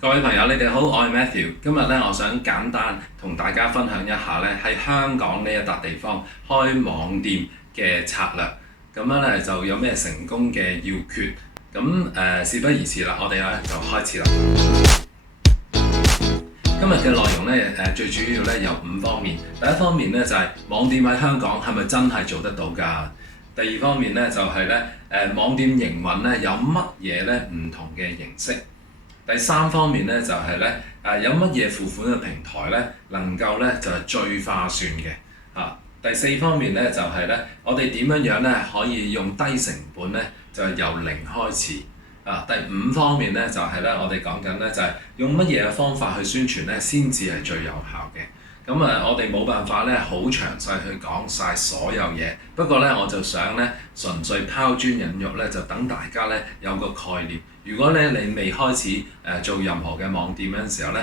各位朋友，你哋好，我係 Matthew。今日咧，我想簡單同大家分享一下咧，喺香港呢一笪地方開網店嘅策略。咁樣咧就有咩成功嘅要訣。事不宜遲啦，我哋咧就開始啦。今日嘅內容咧最主要咧有5方面。第一方面咧就係網店喺香港係咪真係做得到㗎？第二方面咧就係咧網店營運咧有乜嘢咧唔同嘅形式。第三方面咧就係咧有乜嘢付款嘅平台咧能夠咧就係最划算嘅第四方面咧就係咧我哋點樣咧可以用低成本咧就係由零開始第五方面咧就係咧我哋講緊咧就係用乜嘢嘅方法去宣傳咧先至係最有效嘅。我哋冇辦法咧好詳細去講晒所有嘢，不過咧我就想咧純粹拋磚引玉咧，就等大家咧有個概念。如果咧你未開始做任何嘅網店嗰陣時候咧，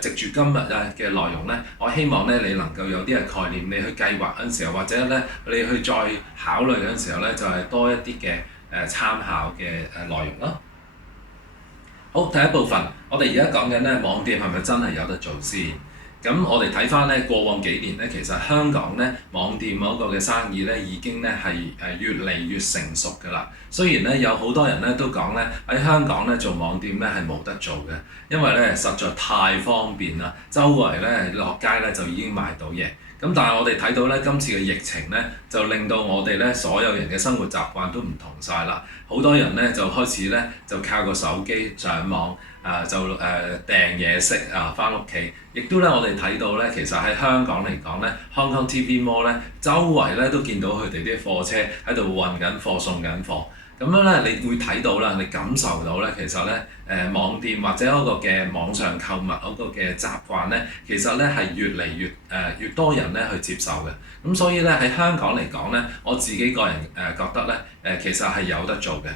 藉住今日嘅內容咧，我希望咧你能夠有啲嘅概念，你去計劃嗰陣時候，或者咧你去再考慮嗰陣時候咧，就係多一啲嘅參考嘅內容咯。好，第一部分，我哋而家講緊咧網店係咪真係有得做先？咁我哋睇翻咧過往幾年咧，其實香港咧網店嗰個嘅生意咧已經咧係越嚟越成熟㗎啦。雖然咧有好多人咧都講咧喺香港咧做網店咧係冇得做嘅，因為咧實在太方便啦，周圍咧落街咧就已經買到嘢。但係我哋睇到咧今次嘅疫情咧，就令到我哋咧所有人嘅生活習慣都唔同晒啦。好多人咧就開始咧就靠個手機上網訂嘢食翻屋企。亦都咧我哋睇到咧，其實喺香港嚟講咧，Hong Kong TV Mall 咧周圍咧都見到佢哋啲貨車喺度運緊貨送緊貨。咁樣咧，你會睇到啦，你感受到咧，其實咧網店或者嗰個嘅網上購物嗰個嘅習慣咧，其實咧係越嚟越多人咧去接受嘅。咁所以咧喺香港嚟講咧，我自己個人覺得咧其實係有得做嘅。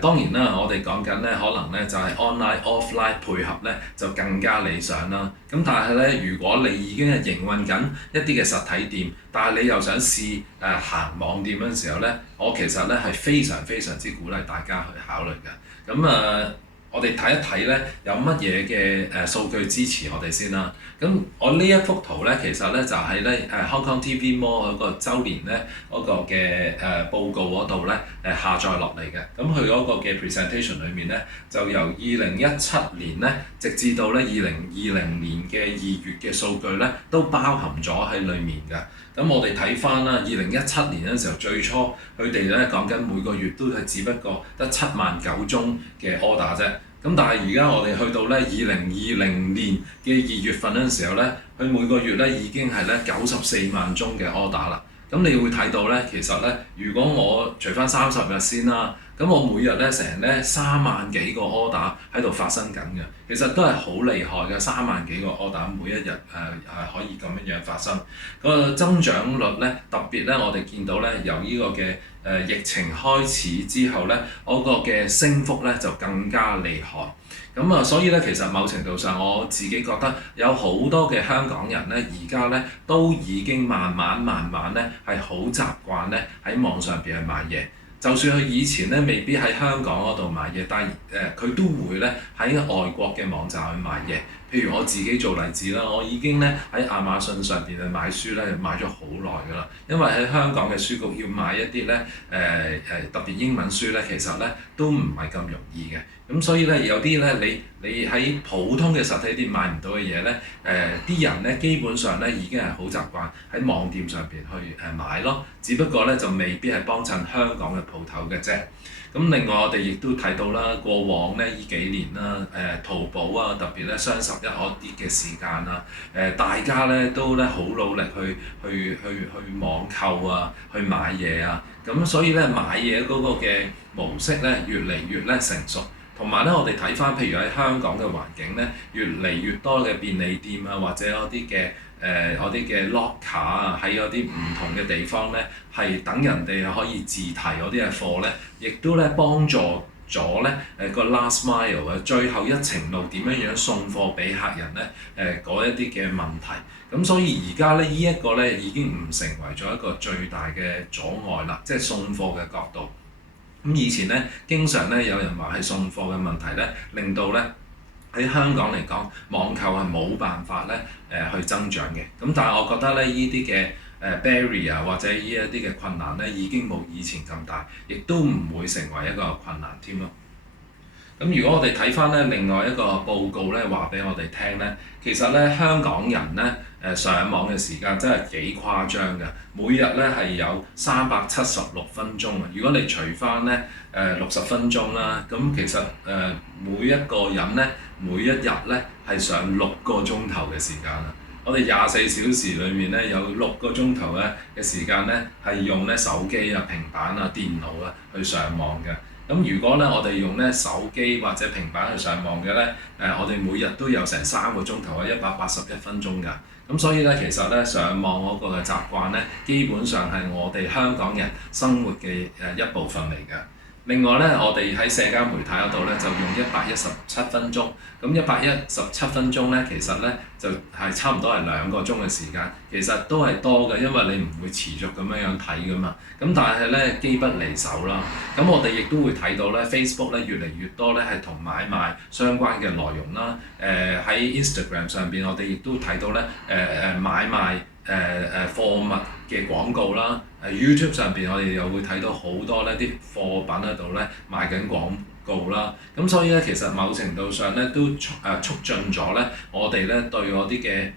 當然啦，我哋講緊咧，可能咧就係 online offline 配合咧就更加理想啦。但係咧，如果你已經係營運緊一啲嘅實體店，但係你又想試行網店嗰陣時候咧，我其實咧係非常非常之鼓勵大家去考慮嘅。我哋睇一睇咧，有乜嘢嘅數據支持我哋先啦。我呢一幅圖咧，其實咧就係咧Hong Kong TV Mall 嗰個週年咧嗰個嘅報告嗰度咧下載落嚟嘅。佢嗰個嘅 presentation 裏面咧，就由2017年咧，直至到咧2020年嘅2月嘅數據咧，都包含咗喺裡面嘅。我哋睇翻啦，2017年嗰陣時候，最初佢哋咧講緊每個月都係只不過得79000宗嘅 order 啫。但係而家我哋去到咧2020年嘅2月份嗰陣時候咧，佢每個月咧已經係咧94萬宗嘅 order 啦。你會睇到咧，其實咧，如果我除翻30日先啦，我每日咧成咧3萬幾個 order 喺度發生緊嘅，其實都係好厲害嘅。3萬幾個 order 每一日可以咁樣發生，個增長率咧特別咧，我哋見到咧由呢個嘅疫情開始之後咧，嗰個嘅升幅咧就更加厲害。所以咧，其實某程度上我自己覺得有好多嘅香港人咧，而家咧都已經慢慢咧係好習慣咧喺網上邊去買嘢。就算佢以前咧未必喺香港嗰度買嘢，但係佢都會咧喺外國嘅網站去買嘢。譬如我自己做例子啦，我已經咧喺亞馬遜上邊去買書咧，買咗好耐㗎啦。因為喺香港嘅書局要買一啲咧特別英文書咧，其實咧都唔係咁容易嘅。所以咧有啲咧你喺普通嘅實體店買唔到嘅嘢咧，啲人咧基本上咧已經係好習慣喺網店上邊去買咯。只不過咧就未必係幫襯香港嘅鋪頭嘅啫。另外我哋亦都睇到啦，過往咧呢幾年啦，淘寶啊，特別咧雙11嗰啲嘅時間啊，大家咧都咧好努力去網購啊，去買嘢啊。所以咧買嘢嗰個嘅模式咧越嚟越咧成熟。同埋咧，我哋睇翻譬如喺香港嘅環境咧，越嚟越多嘅便利店啊，或者嗰啲嘅 locker 啊，喺嗰啲唔同嘅地方咧，係等人哋可以自提嗰啲嘅貨咧，亦都咧幫助咗咧個 last mile 啊，最後一程路點樣送貨俾客人咧嗰一啲嘅問題。所以而家咧呢一個咧已經唔成為咗一個最大嘅阻礙啦，即係送貨嘅角度。以前咧，經常咧有人話係送貨嘅問題咧，令到咧喺香港嚟講，網購係冇辦法咧去增長嘅。咁但係我覺得咧，呢啲嘅barrier 或者呢一啲嘅困難咧，已經冇以前咁大，亦都唔會成為一個困難添咯。咁如果我哋睇翻咧另外一個報告咧，話俾我哋聽咧，其實咧香港人咧上網嘅時間真係幾誇張㗎，每日咧係有376分鐘啊！如果你除翻咧60分鐘啦，咁其實每一個人咧每一日咧係上6個鐘頭嘅時間啦。我哋24小時裏面咧有6個鐘頭咧嘅時間咧係用咧手機啊、平板啊、電腦啊去上網嘅。咁如果咧我哋用咧手機或者平板去上網嘅咧，我哋每日都有成3個鐘頭啊，181分鐘㗎。咁所以咧其實咧上網嗰個嘅習慣咧，基本上係我哋香港人生活嘅一部分嚟㗎。另外咧，我哋喺社交媒體嗰度咧就用117分鐘，咁117分鐘咧其實咧就係差唔多係2個鐘嘅時間，其實都係多嘅，因為你唔會持續咁樣睇㗎嘛。咁但係咧機不離手啦，咁我哋亦都會睇到咧 Facebook 咧越嚟越多咧係同買賣相關嘅內容啦。喺 Instagram 上邊我哋亦都睇到咧買賣貨物嘅廣告啦。YouTube 上邊我哋又會睇到好多呢啲貨品喺度咧賣緊廣告啦。咁所以咧其實某程度上咧都促進咗咧我哋咧對嗰啲嘅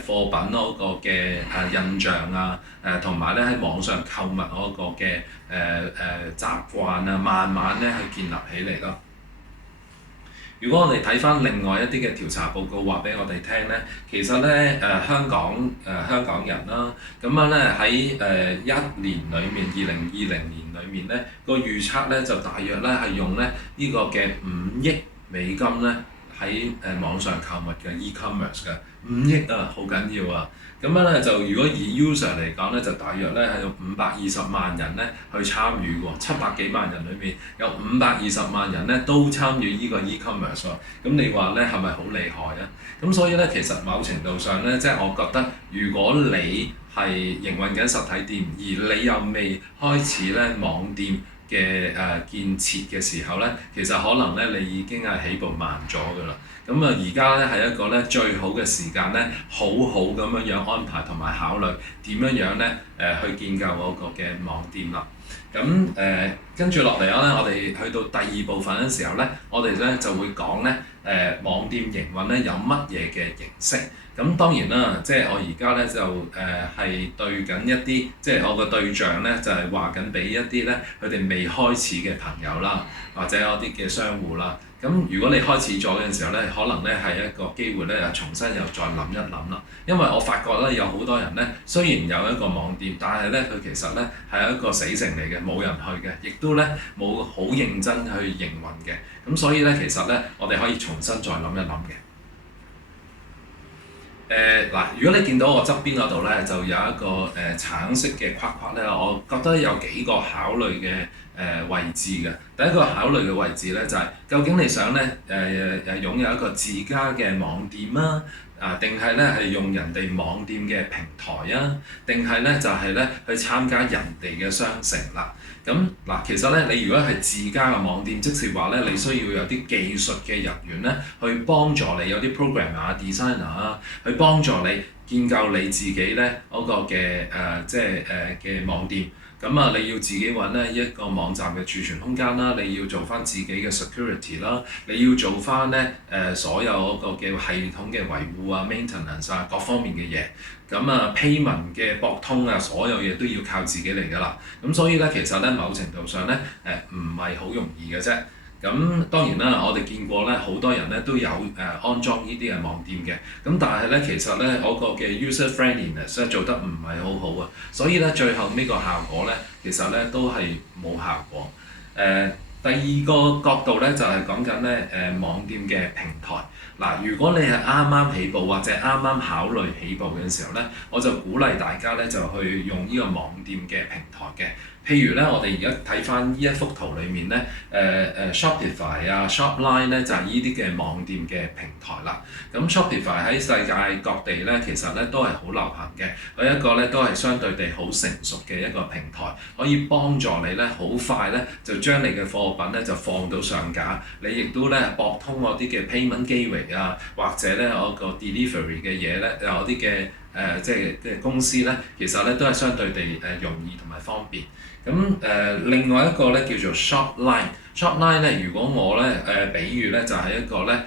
貨品嗰個嘅印象啊，同埋咧喺網上購物嗰個嘅習慣啊，慢慢咧去建立起嚟咯。如果我哋睇翻另外一啲嘅調查報告話俾我哋聽咧，其實咧香港人啦，咁樣咧喺一年裏面2020年裏面咧個預測咧就大約咧係用咧呢個嘅5億美金咧喺網上購物嘅 e-commerce 嘅5億啊，好緊要啊！咁樣咧就如果以 user 嚟講咧，就大約咧係有520萬人咧去參與喎，700幾萬人裏面有520萬人咧都參與呢個 e-commerce 喎。咁你話咧係咪好厲害啊？咁所以咧其實某程度上咧，即係我覺得如果你係營運緊實體店，而你又未開始咧網店嘅建設嘅時候咧，其實可能咧你已經係起步慢咗㗎啦。咁啊而家咧係一個咧最好嘅時間咧，好好咁樣安排同埋考慮點樣咧去建構嗰個嘅網店啦。咁跟住落嚟咧，我哋去到第2部分嘅時候咧，我哋咧就會講咧網店營運咧有乜嘢嘅形式。咁當然啦，即係我而家咧就係對緊一啲，即係我個對象咧就係話緊俾一啲咧佢哋未開始嘅朋友啦，或者有啲嘅商戶啦。咁如果你開始咗嘅時候咧，可能咧係一個機會咧，重新又再諗一諗啦。因為我發覺咧有好多人咧，雖然有一個網店，但係咧佢其實咧係一個死城嚟嘅，冇人去嘅，亦都咧冇好認真去營運嘅。咁所以咧其實咧，我哋可以重新再諗一諗嘅。嗱，如果你見到我側邊嗰度咧，就有一個橙色嘅框框咧，我覺得有幾個考慮嘅位置嘅。第一個考慮嘅位置咧就係、究竟你想咧擁有一個自家嘅網店啊，定係咧係用人哋網店嘅平台啊，定係咧就係咧去參加人哋嘅商城啦。咁嗱，其實咧，你如果係自家嘅網店，即是話咧，你需要有啲技術嘅人員咧，去幫助你，有啲 programmer 啊、designer 啊，去幫助你建構你自己咧嗰個嘅嘅網店。咁啊，你要自己揾咧一個網站嘅儲存空間啦，你要做翻自己嘅 security 啦，你要做翻咧所有嗰個嘅系統嘅維護啊、maintenance 啊各方面嘅嘢。咁啊 payment 嘅駁通啊，所有嘢都要靠自己嚟㗎啦。咁所以咧，其實咧某程度上咧唔係好容易嘅啫。咁當然啦，我哋見過咧，好多人咧都有安裝呢啲嘅網店嘅。咁但係咧，其實咧嗰個嘅 user friendliness 咧做得唔係好好啊。所以咧，最後呢個效果咧，其實咧都係冇效果。第2個角度咧就係講緊咧網店嘅平台。嗱，如果你係啱啱起步或者啱啱考慮起步嘅時候咧，我就鼓勵大家咧就去用呢個網店嘅平台嘅。譬如咧，我哋而家睇翻呢一幅圖裏面咧，Shopify 啊、Shopline 咧就係呢啲嘅網店嘅平台啦。咁 Shopify 喺世界各地咧，其實咧都係好流行嘅，佢一個咧都係相對地好成熟嘅一個平台，可以幫助你咧好快咧就將你嘅貨品咧就放到上架，你亦都咧駁通嗰啲嘅 payment gateway 啊，或者咧我個 delivery 嘅嘢咧，有啲嘅即係公司咧，其實咧都係相對地容易同埋方便。咁另外一個咧叫做 Shopline 咧，如果我咧比喻咧就係一個咧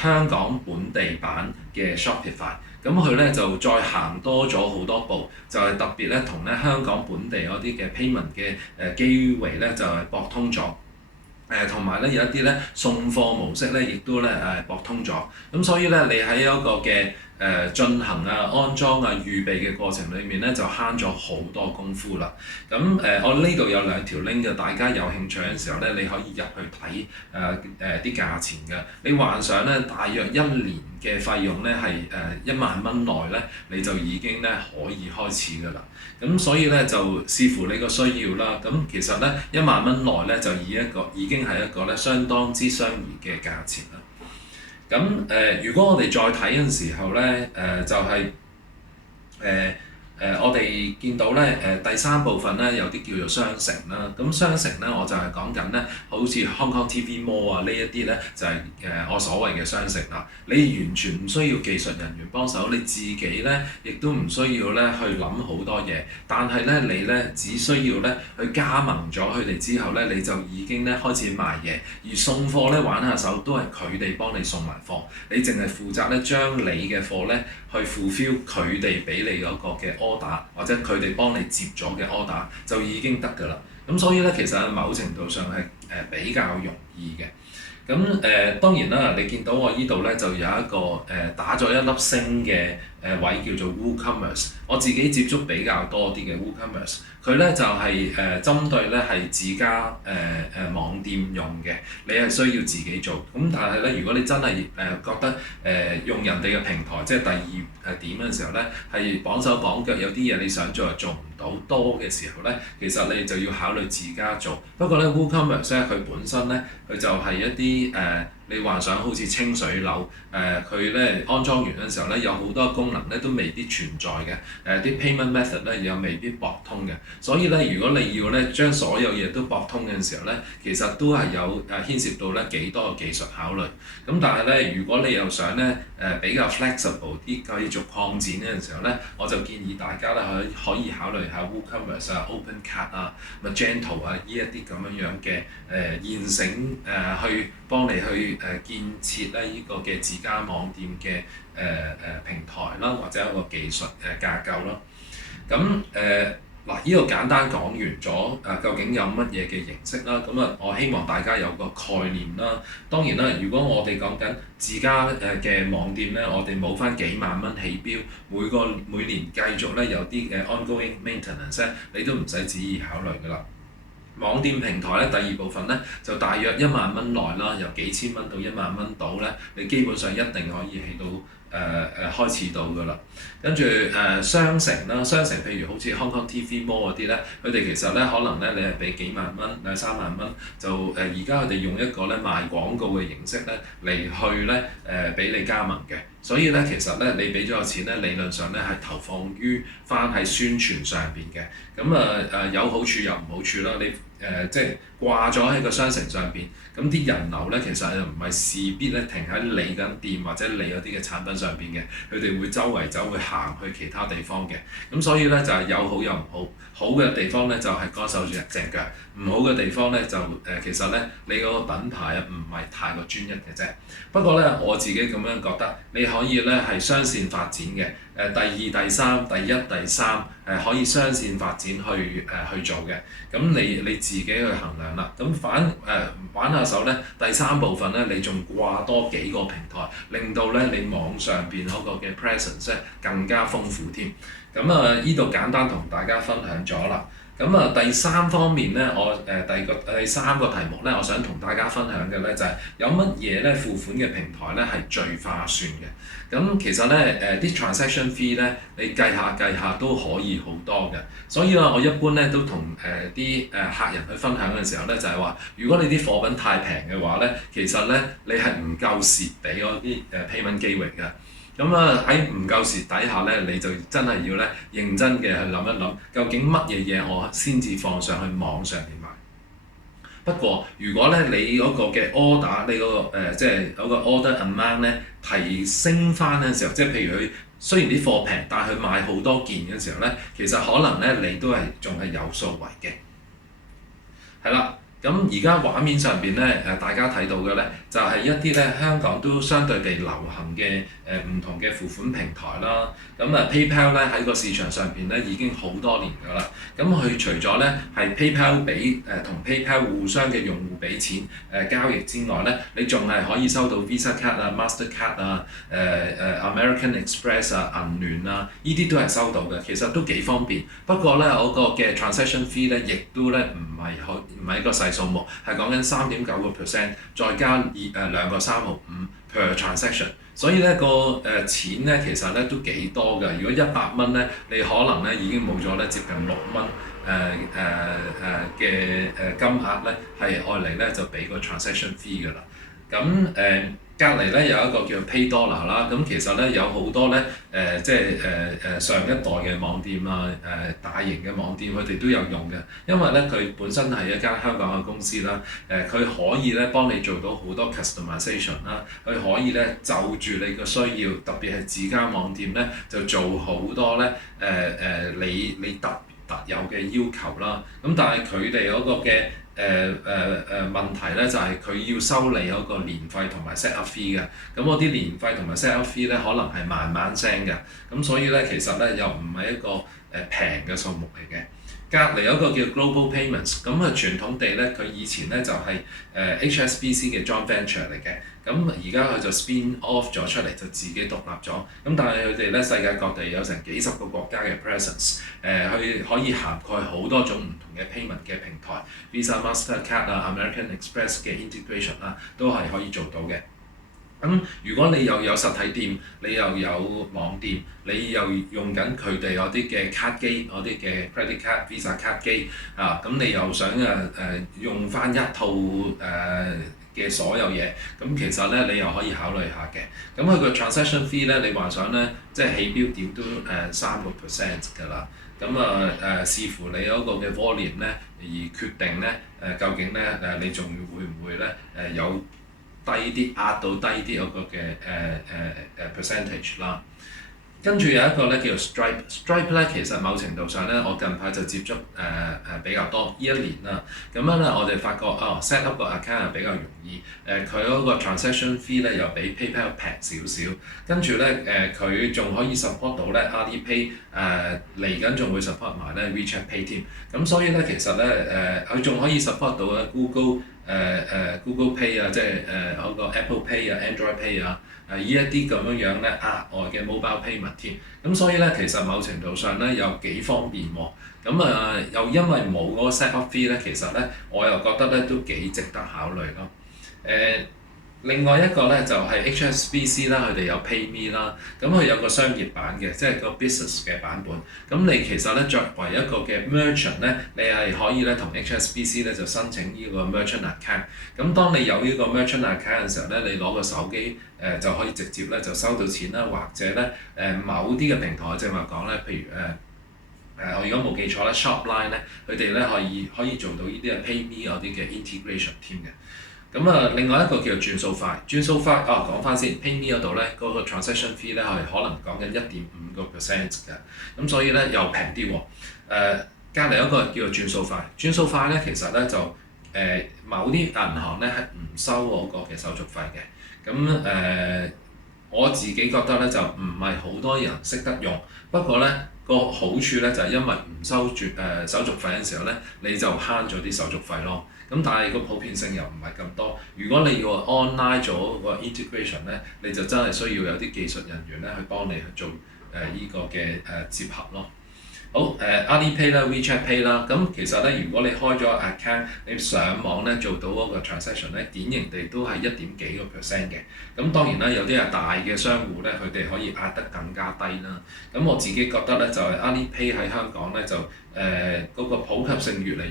香港本地版嘅 Shopify，咁佢咧就再行多咗好多步，就係特別咧同咧香港本地嗰啲嘅 payment 嘅機會咧就係駁通咗。同埋咧有一啲咧送貨模式咧，亦都咧駁通咗。咁所以咧，你喺一個嘅進行啊、安裝啊、預備嘅過程裏面咧，就慳咗好多功夫啦。咁我呢度有兩條 link 嘅，大家有興趣嘅時候咧，你可以入去睇啲價錢嘅。你幻想咧，大約1年嘅費用咧係1萬蚊內咧，你就已經咧可以開始㗎啦。咁所以咧就視乎你個需要啦。咁其實咧1萬蚊內咧就已經係一個咧相當之相宜嘅價錢啦。咁如果我哋再睇嗰陣時候咧，就係我哋見到咧第三部分咧有啲叫做商城啦。咁商城咧我就係講緊咧，好似 Hong Kong TV Mall 啊呢一啲咧就係我所謂嘅商城啦。你完全唔需要技術人員幫手，你自己咧亦都唔需要咧去諗好多嘢，但係咧你咧只需要咧去加盟咗佢哋之後咧，你就已經咧開始賣嘢，而送貨咧玩下手都係佢哋幫你送埋貨，你淨係負責咧將你嘅貨咧去 fulfill 佢哋俾你嗰個嘅 order， 或者佢哋幫你接咗嘅 order 就已經得㗎啦。咁所以咧其實喺某程度上係比較容易嘅。咁當然啦，你見到我依度咧就有一個打咗一粒星嘅位叫做 WooCommerce， 我自己接觸比較多啲嘅 WooCommerce， 佢咧就係針對咧係自家網店用嘅，你係需要自己做。咁但係咧，如果你真係覺得用人哋嘅平台，即係第二點嘅時候咧，係綁手綁腳，有啲嘢你想做又做唔到多嘅時候咧，其實你就要考慮自家做。不過咧 WooCommerce 咧佢本身咧佢就係一啲你幻想好似清水樓佢咧安裝完嘅時候咧，有好多功能咧都未必存在嘅，啲 payment method 咧又未必駁通嘅。所以咧，如果你要咧將所有嘢都駁通嘅時候咧，其實都係有牽涉到咧幾多嘅技術考慮。咁但係咧，如果你又想咧比較 flexible 啲繼續擴展嘅時候咧，我就建議大家咧可以考慮下 WooCommerce 啊、OpenCart 啊、Magento 啊呢一啲咁樣嘅現成去幫你去建設咧呢個嘅自家網店嘅平台啦，或者一個技術架構咯。咁嗱，呢度簡單講完咗究竟有乜嘢嘅形式啦。咁我希望大家有個概念啦。當然啦，如果我哋講緊自家嘅網店咧，我哋冇翻幾萬蚊起標，每年繼續咧有啲嘅 ongoing maintenance 咧，你都唔使旨意考慮㗎啦。網店平台咧，第二部分咧就大約1萬蚊內啦，由幾千蚊到1萬蚊到咧，你基本上一定可以起到開始到㗎啦。跟住商城啦，商城譬如好似 Hong Kong TV Mall 嗰啲咧，佢哋其實咧可能咧你係俾幾萬蚊、3萬蚊，就而家佢哋用一個咧賣廣告嘅形式咧嚟去咧俾你加盟嘅。所以咧，其實咧，你俾咗個錢咧，理論上咧係投放於翻喺宣傳上邊嘅。咁有好處有唔好處啦。你即係掛咗喺個商城上邊，咁啲人流咧其實又唔係勢必咧停喺你間店或者你嗰啲嘅產品上邊嘅，佢哋會周圍走，會行去其他地方嘅。咁所以咧就係有好有唔好。好嘅地方咧就係乾手隻腳，唔好嘅地方咧就其實咧你嗰個品牌唔係太過專一嘅啫。不過咧我自己咁樣覺得，你可以咧係雙線發展嘅。第二、第三、第一、第三可以雙線發展去做嘅。咁你自己去衡量啦。咁玩下手咧，第三部分咧你仲掛多幾個平台，令到咧你網上邊嗰個嘅 presence 咧更加豐富添。咁呢度簡單同大家分享咗啦。咁啊，第三方面咧，第三個題目咧，我想同大家分享嘅咧就係有乜嘢咧付款嘅平台咧係最划算嘅。咁其實咧啲 transaction fee 咧，你計下都可以好多嘅。所以我一般咧都同啲客人去分享嘅時候咧，就係話，如果你啲貨品太平嘅話咧，其實咧你係唔夠蝕俾嗰啲payment 機會嘅。咁喺唔夠時底下咧，你就真係要咧認真嘅去諗一諗，究竟乜嘢嘢我先至放上去網上面賣。不過如果咧你嗰個嘅 order，你嗰個即係有個 order amount 咧提升翻嘅時候，即係譬如佢雖然啲貨平，但係佢賣好多件嘅時候咧，其實可能咧你都係仲係有數為嘅。係啦。咁而家畫面上邊咧大家睇到嘅咧就係一啲咧香港都相對地流行嘅唔同嘅付款平台啦。咁PayPal 咧喺個市場上邊咧已經好多年㗎啦。咁佢除咗咧係 PayPal 俾同 PayPal 互相嘅用戶俾錢交易之外咧，你仲係可以收到 Visa Card 啊、Mastercard 啊、American Express 啊、銀聯啊，呢啲都係收到嘅，其實都幾方便。不過咧我個嘅 transaction fee 咧亦都咧唔係一個細數目，係講緊3.9%，再加2個3毫5 per transaction， 所以咧錢咧其實咧都幾多㗎。如果100蚊咧，你可能咧已經冇咗咧接近6蚊嘅金額咧，係愛嚟咧就俾個 transaction fee 㗎啦。咁隔離咧有一個叫 PayDollar 啦，咁其實咧有好多咧即係上一代嘅網店啊，大型嘅網店佢哋都有用嘅，因為咧佢本身係一間香港嘅公司啦，佢可以咧幫你做到好多 customization 啦，佢可以咧就住你嘅需要，特別係自家網店咧就做好多咧你特有嘅要求啦。咁但係佢哋嗰個嘅問題咧就係佢要收你嗰個年費同埋 set up fee 嘅，咁嗰啲年費同埋 set up fee 咧可能係慢慢升嘅，咁所以咧其實咧又唔係一個平嘅數目嚟嘅。隔離有一個叫 Global Payments， 咁傳統地咧佢以前咧就係HSBC 嘅 joint venture 嚟嘅，咁而家佢就 spin off 咗出嚟，就自己獨立咗。咁但係佢哋咧世界各地有成幾十個國家嘅 presence， 佢可以涵蓋好多種唔同嘅 payment 嘅平台 ，Visa、Mastercard 啊、American Express 嘅 integration 啦，都係可以做到嘅。咁如果你又有實體店，你又有網店，你又用緊佢哋嗰啲嘅卡機，嗰啲嘅 credit card、Visa 卡機啊，咁你又想用翻一套嘅所有嘢，咁其實咧你又可以考慮下嘅。咁佢個 transaction fee 咧，你幻想咧，即係起標點都3% 㗎啦。咁視乎你嗰個嘅 volume 咧，而決定咧究竟咧你仲會唔會咧有低啲壓到低啲嗰個嘅percentage 啦。跟住有一個咧叫做 Stripe 咧，其實某程度上咧，我近排就接觸比較多，呢一年啦。咁樣咧，我哋發覺set up 個 account 係比較容易，佢嗰個 transaction fee 咧又比 PayPal 平少少。跟住咧佢仲可以 support 到咧 Alipay， 嚟緊仲會 support 埋咧 WeChat Pay 添。咁所以咧其實咧佢仲可以 support 到咧 Google Pay 啊，即係嗰個 Apple Pay 啊、Android Pay 啊。呢一啲咁樣咧額外嘅 mobile payment 添，咁所以咧其實某程度上咧又幾方便喎。咁又因為冇嗰個 set up fee 咧，其實咧我又覺得咧都幾值得考慮咯。另外一個咧就係 HSBC 啦，佢哋有 PayMe 啦，咁佢有個商業版嘅，即係個 business 嘅版本。咁你其實咧作為一個嘅 merchant 咧，你係可以咧同 HSBC 咧就申請呢個 merchant account。咁當你有呢個 merchant account 嘅時候咧，你攞個手機就可以直接咧就收到錢啦，或者咧某啲嘅平台正話講咧，譬如我如果冇記錯咧 Shopline 咧，佢哋咧可以做到呢啲嘅 PayMe 嗰啲嘅 integration 添嘅。另外一個叫做轉數快，講翻先 ，PayMe 嗰度咧嗰個 transaction fee 咧係可能講緊1.5% 嘅，咁所以咧又平啲喎。隔離一個叫做轉數快，轉數快咧其實咧就某啲銀行咧係唔收嗰個嘅手續費嘅，咁我自己覺得咧就唔係好多人識得用，不過咧個好處咧就係因為唔收手續費嘅時候咧，你就慳咗啲手續費咯。咁但係個普遍性又唔係咁多。如果你要 online 咗個 integration 咧，你就真係需要有啲技術人員咧去幫你去做呢個嘅接合咯。好Alipay 啦、WeChat Pay 啦，咁其實咧，如果你開咗 account，你上網咧做到嗰個 transaction 咧，典型地都係1.幾%嘅。咁當然啦，有啲係大嘅商戶咧，佢哋可以壓得更加低啦。咁我自己覺得咧，就係 Alipay 喺香港咧就嗰個普及性越嚟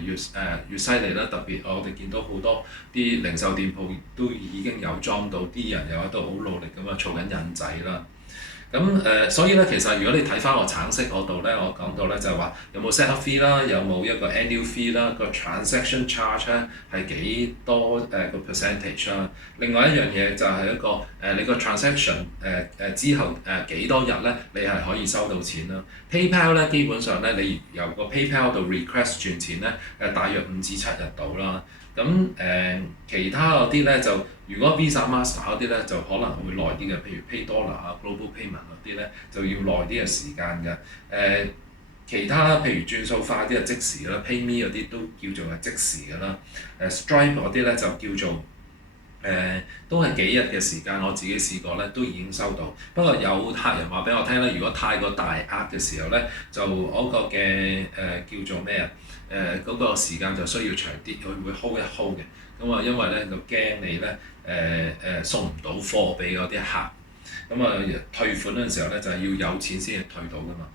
越犀利啦。特別我哋見到好多啲零售店鋪都已經有裝到，啲人又喺度好努力咁樣儲緊印仔啦。咁所以咧，其實如果你睇翻我橙色嗰度咧，我講到咧就係話有冇 set up fee 啦，有冇一個 annual fee 啦，個 transaction charge 咧係幾多個 percentage 啦。另外一樣嘢就係一個你個 transaction 之後幾多日咧，你係可以收到錢啦。PayPal 咧基本上咧，你由個 PayPal 度 request 轉錢咧大約5至7日到啦。咁其他嗰啲咧就如果 Visa Master 嗰啲咧就可能會耐啲嘅，譬如 PayDollar 啊、Global Payment 嗰啲咧就要耐啲嘅時間嘅。其他譬如轉數快啲係即時啦，PayMe 嗰啲都叫做係即時㗎啦。Stripe 嗰啲咧就叫做都係幾日嘅時間，我自己試過咧都已經收到。不過有客人話俾我聽咧，如果太過大額嘅時候咧，就嗰個嘅叫做咩啊？嗰個時間就需要長啲，佢會 hold 一 hold 嘅。咁因為咧就驚你咧送唔到貨俾嗰啲客。退款嗰陣時候咧就係要有錢先至退到㗎嘛。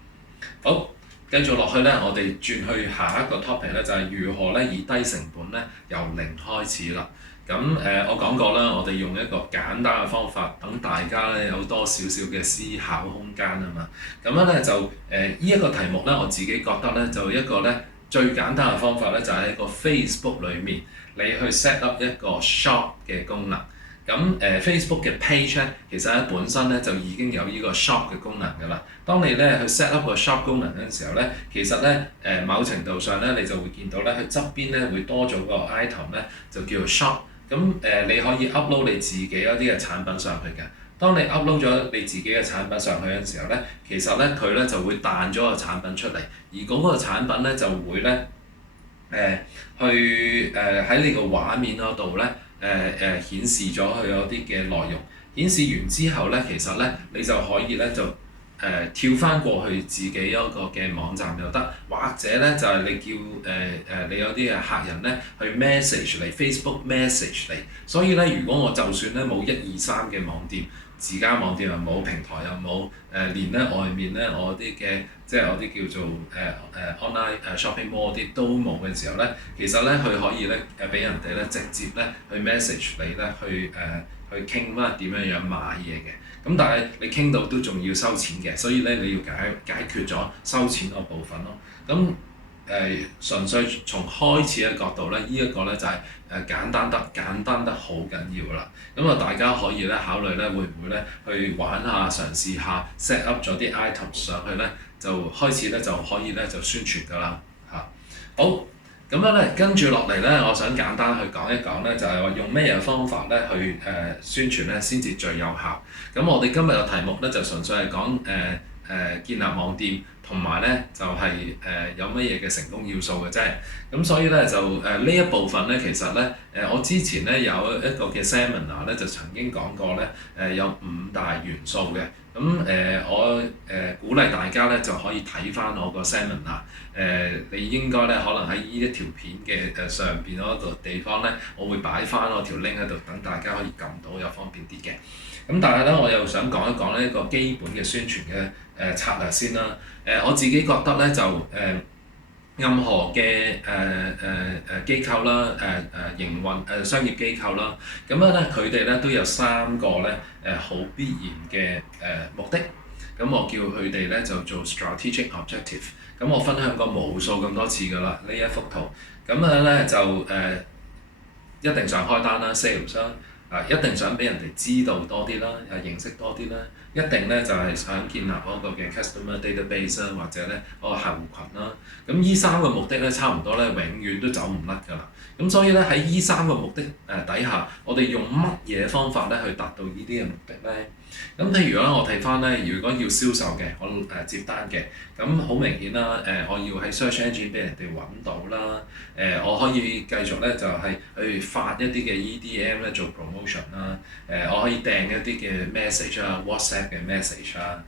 好，繼續落去咧，我哋轉去下一個 topic 咧，就係如何咧以低成本咧由零開始啦。我講過啦，我哋用一個簡單嘅方法，等大家咧有多少少嘅思考空間啊嘛。咧就呢一個題目咧，我自己覺得咧就一個咧最簡單嘅方法咧，就係喺個 Facebook 裏面你去 set up 一個 shop 嘅功能。Facebook 嘅 page 咧，其實喺本身咧就已經有呢個 shop 嘅功能㗎啦。當你咧去 set up 個 shop 功能嗰陣時候咧，其實咧某程度上咧你就會見到咧佢側邊咧會多咗個 item 咧就叫做 shop。你可以 upload 你自己嗰啲嘅產品上去嘅。當你 upload 咗你自己嘅產品上去嘅時候咧，其實咧佢咧就會彈咗個產品出嚟，而嗰個產品咧就會咧喺你個畫面嗰度咧顯示咗佢有啲嘅內容。顯示完之後咧，其實咧你就可以咧就跳翻過去自己嗰個嘅網站又得，或者咧就係你叫你有啲嘅客人咧去 message 你 Facebook message 你。所以咧，如果我就算咧冇1、2、3嘅網店，自家網店又冇，平台又冇，連咧外面咧我啲嘅即係我啲叫做online shopping mall 啲都冇嘅時候咧，其實咧佢可以咧俾人哋咧直接咧去 message 你咧去傾翻點樣買嘢嘅。但係你傾到都仲要收錢嘅，所以咧你要解決咗收錢嗰部分咯。純粹從開始嘅角度咧，呢一個咧就係簡單得好緊要啦。大家可以咧考慮咧會唔會咧去玩下嘗試下 set up 咗啲 item 上去咧，就開始咧就可以咧就宣傳㗎啦嚇。好，跟住落嚟咧，我想簡單去講一講咧，就係話用咩嘢方法咧去宣傳咧先至最有效。我哋今日嘅題目咧就純粹係講建立網店。同埋咧就係有乜嘢嘅成功要素嘅啫。所以咧就呢一部分咧，其實咧我之前咧有一個嘅 seminar 咧就曾經講過咧有5大元素嘅。我鼓勵大家咧就可以睇翻我個 seminar。你應該咧可能喺呢一條片嘅上邊嗰度地方咧，我會擺翻我條 link 喺度，等大家可以撳到又方便啲嘅。但係咧我又想講一講呢一個基本嘅宣傳嘅策略先啦。我自己覺得咧就任何嘅機構啦，營運商業機構啦，佢哋咧都有3個咧好必然嘅目的。我叫佢哋咧就做 strategic objective。我分享過無數咁多次㗎啦，呢一幅圖。咧就一定想開單啦 ，sales 啦。一定想俾人哋知道多啲啦，認識多啲啦。一定咧就係想建立嗰個嘅 customer database 啦，或者咧嗰個客戶群啦。呢3個目的咧，差唔多咧，永遠都走唔甩㗎啦。所以咧喺呢3個目的底下，我哋用乜嘢方法咧去達到呢啲嘅目的咧？譬如我睇翻咧，如果要銷售嘅，我接單嘅，好明顯啦。我要喺 search engine 俾人哋揾到啦。我可以繼續咧就係去發一啲嘅 EDM 咧做 promotion。promotion 啦，我可以訂一啲嘅 message 啊 WhatsApp 嘅 message 啊，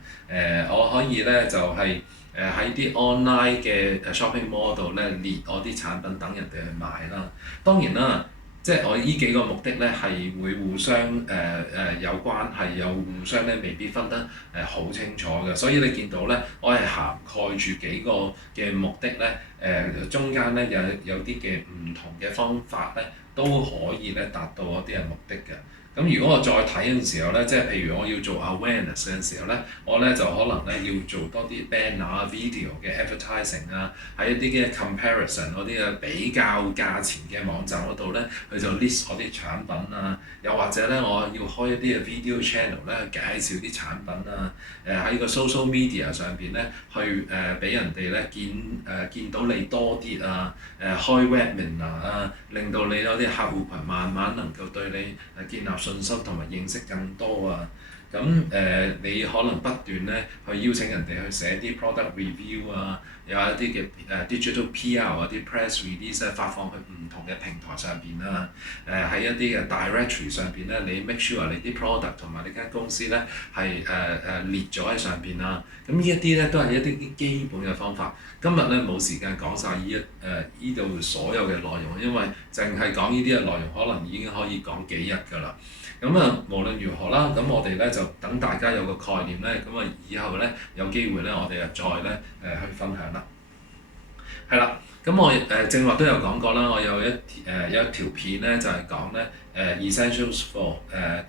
我可以咧就係喺啲 online 嘅shopping mall 度咧列我啲產品等人哋去買啦。當然啦。即係我呢幾個目的咧係會互相有關係，又互相咧未必分得好清楚嘅，所以你見到咧，我係涵蓋住幾個嘅目的咧，中間咧有啲嘅唔同嘅方法咧都可以咧達到嗰啲嘅目的嘅。咁如果我再睇嘅時候咧，即係譬如我要做 awareness 嘅時候咧，我咧就可能咧要做多啲 banner、video 嘅 advertising 啊，喺一啲嘅 comparison 嗰啲嘅比較價錢嘅網站嗰度咧，佢就 list 我啲產品啊，又或者咧我要開一啲嘅 video channel 咧去介紹啲產品啊，喺個 social media 上邊咧去俾人哋咧見到你多啲啊，開 webinar 啊，令到你有啲客戶群慢慢能夠對你建立信心同埋認識更多啊。咁你可能不斷咧去邀請人哋去寫啲 product review 啊，有一啲嘅digital PR 啊，啲 press release 咧發放去唔同嘅平台上邊啦。喺一啲嘅 directory 上邊咧，你 make sure 你啲 product 同埋你間公司咧係列咗喺上邊啦。咁呢一啲咧都係一啲基本嘅方法。今日咧冇時間講晒依度所有嘅內容，因為淨係講呢啲嘅內容可能已經可以講幾日㗎啦。咁無論如何啦，咁我哋咧就等大家有個概念咧，咁以後咧有機會咧，我哋就再咧去分享啦。係啦，咁我正話都有講過啦，我有一條片咧就係講咧essentials for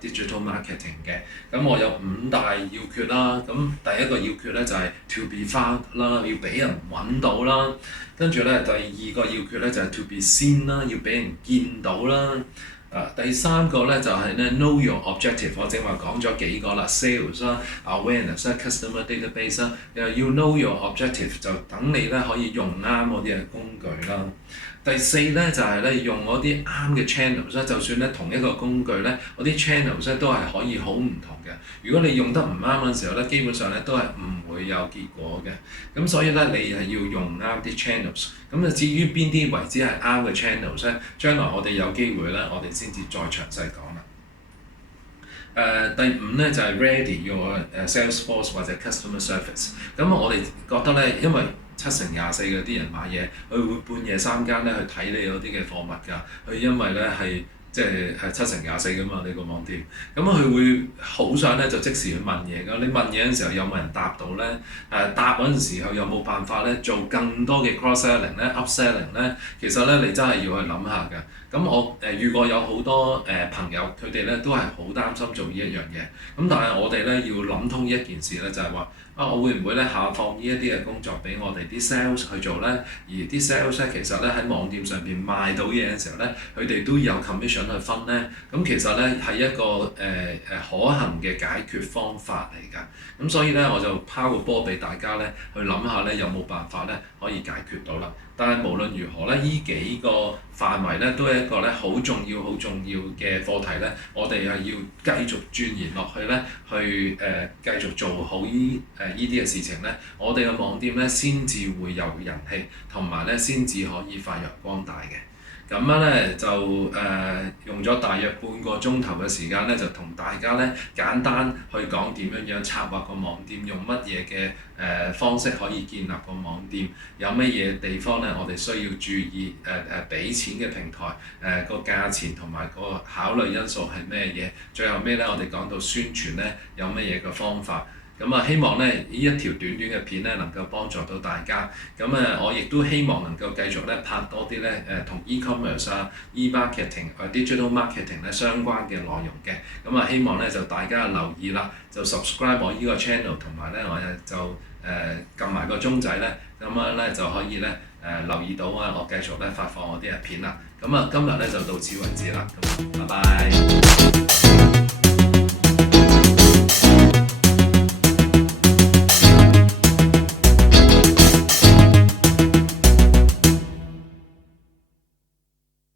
digital marketing 嘅。咁我有5大要訣啦。咁第一個要訣咧就係 to be found 啦，要俾人揾到啦。跟住咧第二個要訣咧就係 to be seen 啦，要俾人見到啦。第3個咧就係咧 know your objective， 我正話講咗幾個啦 ，sales 啦、awareness 啦、customer database 啦，要 know your objective 就等你咧可以用啱嗰啲嘅工具啦。第4咧就係咧用嗰啲啱嘅 channels 咧，就算咧同一個工具咧，嗰啲 channels 咧都係可以好唔同嘅。如果你用得唔啱嘅時候咧，基本上咧都係唔會有結果嘅。咁所以咧你係要用啱啲 channels。咁至於邊啲為之係啱嘅 channels 咧，將來我哋有機會咧，我哋先至再詳細講啦。第5咧就係 ready your sales force 或者 customer service。咁我哋覺得咧，因為7/24嗰啲人買嘢，佢會半夜3更咧去睇你嗰啲嘅貨物㗎。佢因為咧係即係7/24㗎嘛，你個網店。咁佢會好想咧就即時去問嘢㗎。你問嘢嗰陣時候有冇人答到咧？答嗰陣時候有冇辦法咧做更多嘅 cross selling 咧、up selling 咧？其實咧你真係要去諗下㗎。咁我遇過有好多朋友，佢哋咧都係好擔心做呢一樣嘢。咁但係我哋咧要諗通一件事咧，就係話我會唔會咧下放呢一啲嘅工作俾我哋啲 sales 去做咧？而啲 sales 咧其實咧喺網店上邊賣到嘢嘅時候咧，佢哋都有 commission 去分咧。咁其實咧係一個可行嘅解決方法嚟㗎。咁所以咧我就拋個波俾大家咧去諗下咧有冇辦法咧可以解決到啦。但係無論如何咧，呢幾個範圍咧都係一個咧好重要嘅課題咧，我哋係要繼續鑽研落去咧，去繼續做好呢啲嘅事情咧，我哋嘅網店咧先至會有人氣，同埋咧先至可以發揚光大嘅。咁樣咧就用咗大約半個鐘頭嘅時間咧，就同大家咧簡單去講點樣策劃個網店，用乜嘢嘅方式可以建立個網店，有乜嘢地方咧我哋需要注意俾錢嘅平台個價錢同埋個考慮因素係咩嘢，最後尾咧我哋講到宣傳咧有乜嘢嘅方法。咁希望咧呢一條短短嘅片咧能夠幫助到大家。咁我亦都希望能夠繼續咧拍多啲咧同 e-commerce 啊、e-marketing 或 digital marketing 咧相關嘅內容嘅。咁希望咧就大家留意啦，就 subscribe 我呢個 channel， 同埋咧我就撳埋個鐘仔咧，咁樣咧就可以咧留意到我繼續咧發放我啲片啦。咁今日咧就到此為止啦。咁拜拜。